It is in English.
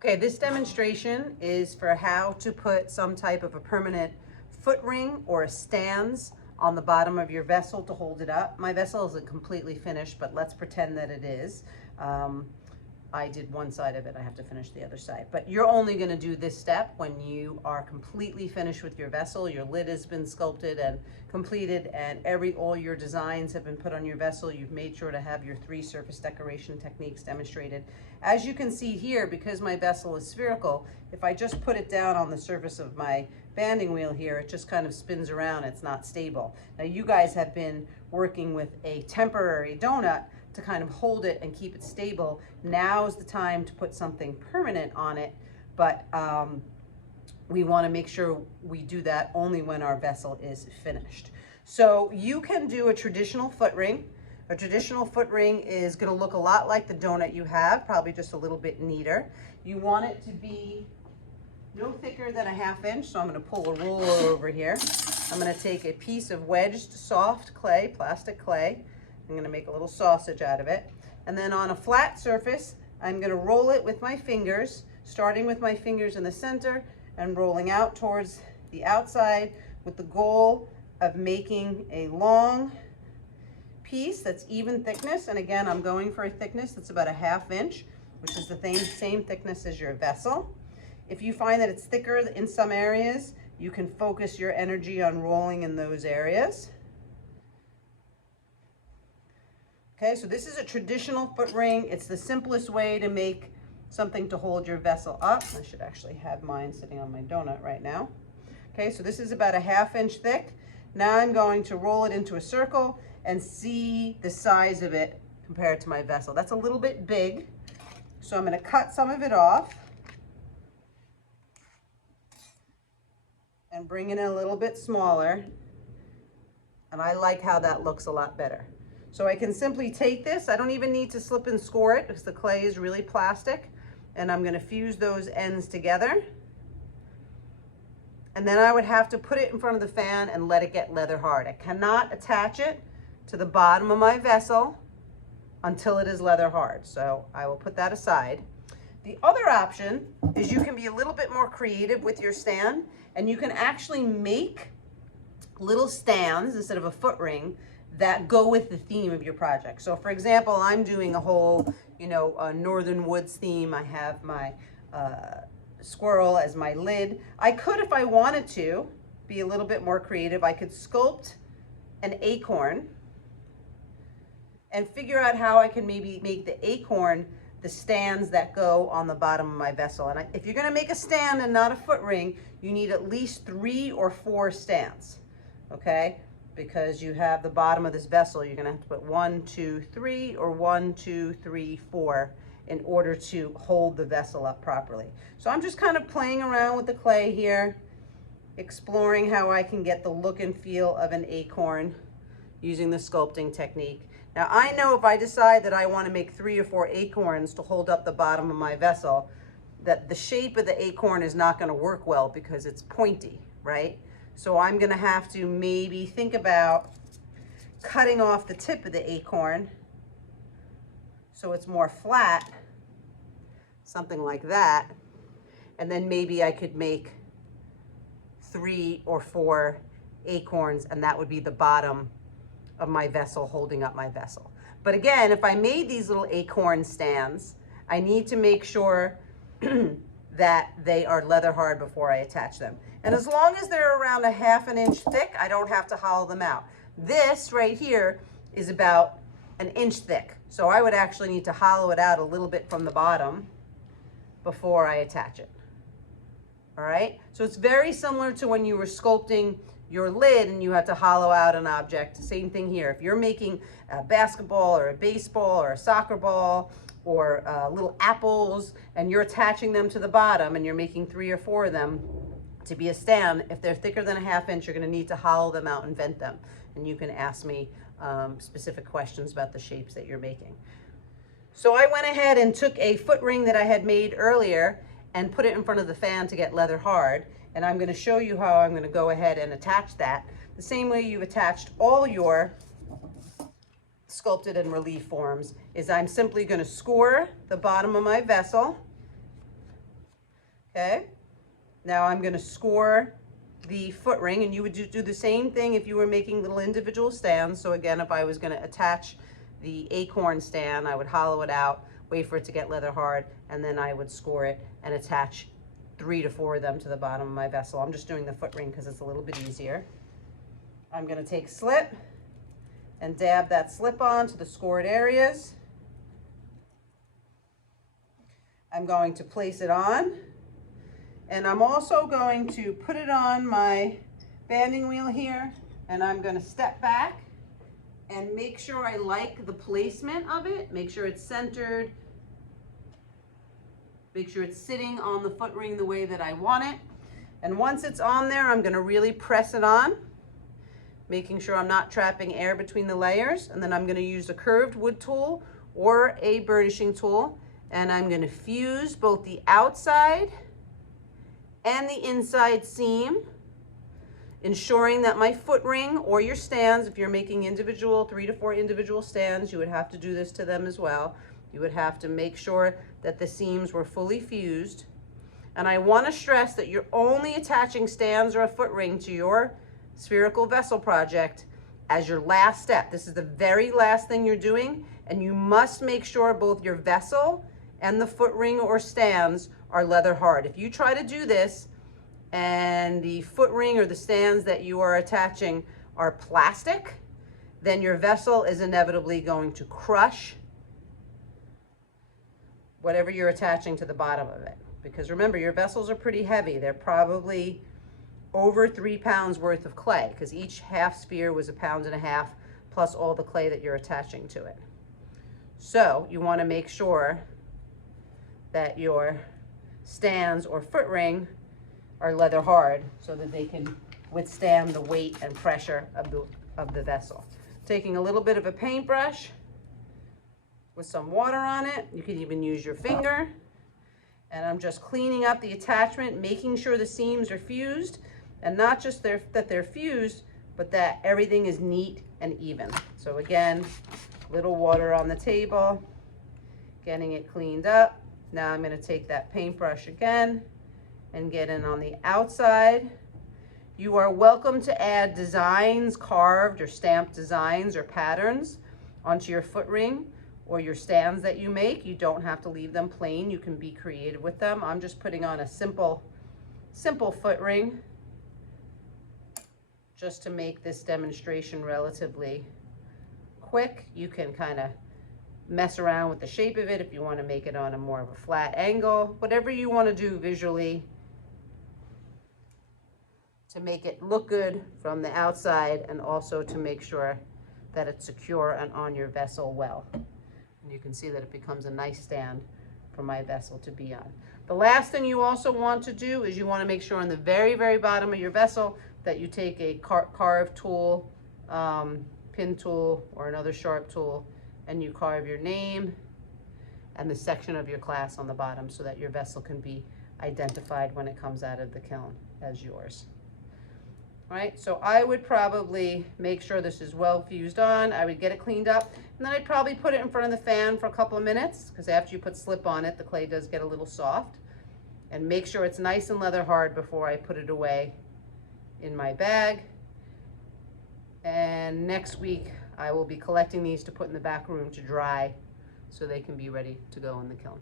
Okay, this demonstration is for how to put some type of a permanent foot ring or a stands on the bottom of your vessel to hold it up. My vessel isn't completely finished, but let's pretend that it is. I did one side of it, I have to finish the other side. But you're only gonna do this step when you are completely finished with your vessel, your lid has been sculpted and completed, and all your designs have been put on your vessel. You've made sure to have your 3 surface decoration techniques demonstrated. As you can see here, because my vessel is spherical, if I just put it down on the surface of my banding wheel here, it just kind of spins around, it's not stable. Now you guys have been working with a temporary donut to kind of hold it and keep it stable. Now is the time to put something permanent on it, but we want to make sure we do that only when our vessel is finished. So you can do a traditional foot ring. A traditional foot ring is going to look a lot like the donut you have, probably just a little bit neater. You want it to be no thicker than a 1/2 inch, so I'm going to pull a ruler over here. I'm going to take a piece of wedged soft clay, plastic clay. I'm going to make a little sausage out of it. And then on a flat surface, I'm going to roll it with my fingers, starting with my fingers in the center and rolling out towards the outside with the goal of making a long piece that's even thickness. And again, I'm going for a thickness that's about a 1/2 inch, which is the same thickness as your vessel. If you find that it's thicker in some areas, you can focus your energy on rolling in those areas. Okay, so this is a traditional foot ring. It's the simplest way to make something to hold your vessel up. I should actually have mine sitting on my donut right now. Okay, so this is about a 1/2 inch thick. Now I'm going to roll it into a circle and see the size of it compared to my vessel. That's a little bit big, so I'm going to cut some of it off and bring it in a little bit smaller. And I like how that looks a lot better. So I can simply take this. I don't even need to slip and score it because the clay is really plastic. And I'm going to fuse those ends together. And then I would have to put it in front of the fan and let it get leather hard. I cannot attach it to the bottom of my vessel until it is leather hard. So I will put that aside. The other option is you can be a little bit more creative with your stand, and you can actually make little stands instead of a foot ring that go with the theme of your project. So for example, I'm doing a whole, northern woods theme. I have my squirrel as my lid. I could, if I wanted to, be a little bit more creative. I could sculpt an acorn and figure out how I can maybe make the acorn the stands that go on the bottom of my vessel. And if you're gonna make a stand and not a foot ring, you need at least 3 or 4 stands, okay? Because you have the bottom of this vessel, you're gonna have to put 1, 2, 3, or 1, 2, 3, 4 in order to hold the vessel up properly. So I'm just kind of playing around with the clay here, exploring how I can get the look and feel of an acorn using the sculpting technique. Now I know if I decide that I want to make 3 or 4 acorns to hold up the bottom of my vessel, that the shape of the acorn is not going to work well because it's pointy, right? So I'm going to have to maybe think about cutting off the tip of the acorn so it's more flat, something like that. And then maybe I could make 3 or 4 acorns, and that would be the bottom of my vessel holding up my vessel. But again, if I made these little acorn stands, I need to make sure that they are leather hard before I attach them. And as long as they're around a 1/2 inch thick, I don't have to hollow them out. This right here is about 1 inch thick. So I would actually need to hollow it out a little bit from the bottom before I attach it. All right, so it's very similar to when you were sculpting your lid and you have to hollow out an object. Same thing here. If you're making a basketball or a baseball or a soccer ball or little apples and you're attaching them to the bottom and you're making 3 or 4 of them to be a stand, if they're thicker than a 1/2 inch, you're going to need to hollow them out and vent them. And you can ask me specific questions about the shapes that you're making. So I went ahead and took a foot ring that I had made earlier and put it in front of the fan to get leather hard. And I'm going to show you how I'm going to go ahead and attach that the same way you've attached all your sculpted and relief forms. Is I'm simply going to score the bottom of my vessel Okay, now I'm going to score the foot ring, and you would do the same thing if you were making little individual stands. So again, if I was going to attach the acorn stand, I would hollow it out, wait for it to get leather hard, and then I would score it and attach 3 to 4 of them to the bottom of my vessel. I'm just doing the foot ring because it's a little bit easier. I'm going to take slip and dab that slip on to the scored areas. I'm going to place it on, and I'm also going to put it on my banding wheel here, and I'm going to step back and make sure I like the placement of it. Make sure it's centered. Make sure it's sitting on the foot ring the way that I want it. And once it's on there, I'm going to really press it on, making sure I'm not trapping air between the layers. And then I'm going to use a curved wood tool or a burnishing tool, and I'm going to fuse both the outside and the inside seam, ensuring that my foot ring or your stands, if you're making individual 3 to 4 individual stands, you would have to do this to them as well. You would have to make sure that the seams were fully fused. And I want to stress that you're only attaching stands or a foot ring to your spherical vessel project as your last step. This is the very last thing you're doing, and you must make sure both your vessel and the foot ring or stands are leather hard. If you try to do this and the foot ring or the stands that you are attaching are plastic, then your vessel is inevitably going to crush whatever you're attaching to the bottom of it. Because remember, your vessels are pretty heavy. They're probably over 3 pounds worth of clay, because each half sphere was 1.5 pounds plus all the clay that you're attaching to it. So you want to make sure that your stands or foot ring are leather hard so that they can withstand the weight and pressure of the vessel. Taking a little bit of a paintbrush with some water on it, you can even use your finger, and I'm just cleaning up the attachment, making sure the seams are fused, and not just that they're fused, but that everything is neat and even. So again, little water on the table, getting it cleaned up. Now I'm going to take that paintbrush again and get in on the outside. You are welcome to add designs, carved or stamped designs or patterns onto your foot ring or your stands that you make. You don't have to leave them plain. You can be creative with them. I'm just putting on a simple foot ring just to make this demonstration relatively quick. You can kind of mess around with the shape of it if you want to make it on a more of a flat angle, whatever you want to do visually to make it look good from the outside, and also to make sure that it's secure and on your vessel well. And you can see that it becomes a nice stand for my vessel to be on. The last thing you also want to do is you want to make sure on the very, very bottom of your vessel that you take a carved tool, pin tool, or another sharp tool, and you carve your name and the section of your class on the bottom so that your vessel can be identified when it comes out of the kiln as yours. All right, so I would probably make sure this is well fused on. I would get it cleaned up, and then I'd probably put it in front of the fan for a couple of minutes, because after you put slip on it, the clay does get a little soft. And make sure it's nice and leather hard before I put it away in my bag. And next week, I will be collecting these to put in the back room to dry so they can be ready to go in the kiln.